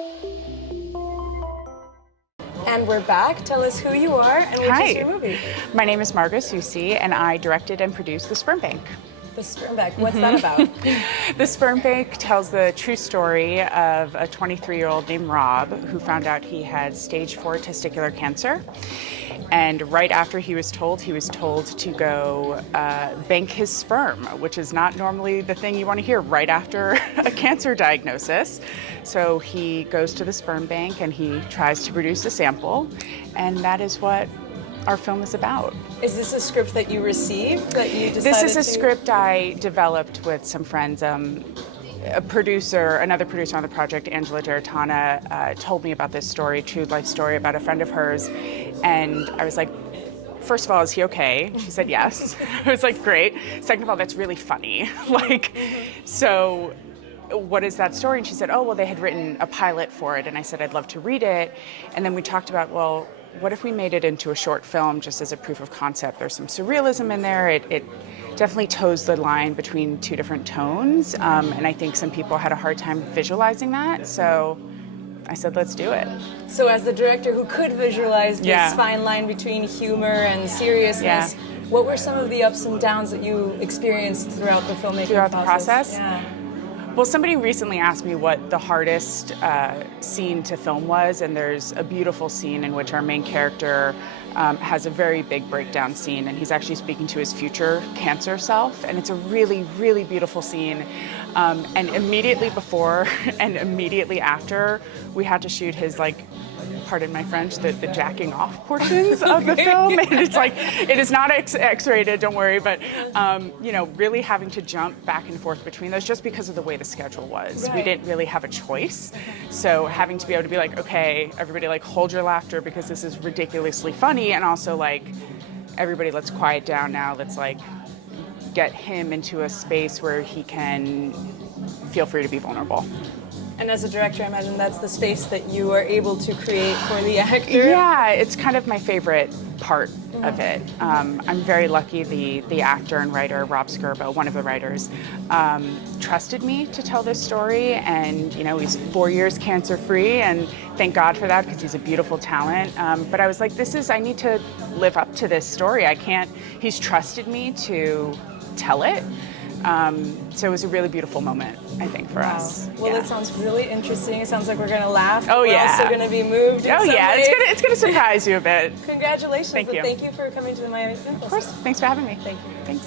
And we're back. Tell us who you are and which is your movie. My name is Margaux, Susi, and I directed and produced The Sperm Bank. The Sperm Bank, what's that about? The Sperm Bank tells the true story of a 23-year-old named Rob who found out he had stage 4 testicular cancer. And right after he was told to go bank his sperm, which is not normally the thing you want to hear right after a cancer diagnosis. So he goes to the sperm bank and he tries to produce a sample, and that is what our film is about. Is this a script that you received, that you decided This is a script I developed with some friends. Another producer on the project, Angela Geritana, told me about this story, true life story about a friend of hers, and I was like, first of all, is he okay? She said yes. I was like, great. Second of all, that's really funny. So what is that story? And she said, oh, well, they had written a pilot for it, and I said, I'd love to read it. And then we talked about, well, what if we made it into a short film just as a proof of concept? There's some surrealism in there. It definitely toes the line between two different tones, and I think some people had a hard time visualizing that, so I said, let's do it. So as the director who could visualize this fine line between humor and seriousness, what were some of the ups and downs that you experienced throughout the filmmaking process? Yeah. Well, somebody recently asked me what the hardest scene to film was, and there's a beautiful scene in which our main character has a very big breakdown scene, and he's actually speaking to his future cancer self, and it's a really, really beautiful scene. And immediately before and immediately after, we had to shoot his, pardon my French, the jacking off portions of the film. And it's it is not X-rated, don't worry, but really having to jump back and forth between those just because of the way the schedule was. Right. We didn't really have a choice. So having to be able to be like, okay, everybody hold your laughter because this is ridiculously funny, and also everybody let's quiet down now, let's get him into a space where he can feel free to be vulnerable. And as a director, I imagine that's the space that you are able to create for the actor. Yeah, it's kind of my favorite part of it. I'm very lucky the actor and writer, Rob Skirbo, one of the writers, trusted me to tell this story, and he's 4 years cancer-free, and thank God for that because he's a beautiful talent. But I was like, I need to live up to this story. He's trusted me to tell it. So it was a really beautiful moment, I think, for us. Well, that sounds really interesting. It sounds like we're going to laugh. Oh, we're also going to be moved. Oh, yeah. It's going to surprise you a bit. Congratulations. Thank you. Thank you for coming to the Miami Film Festival. Of course. Thanks for having me. Thank you. Thanks.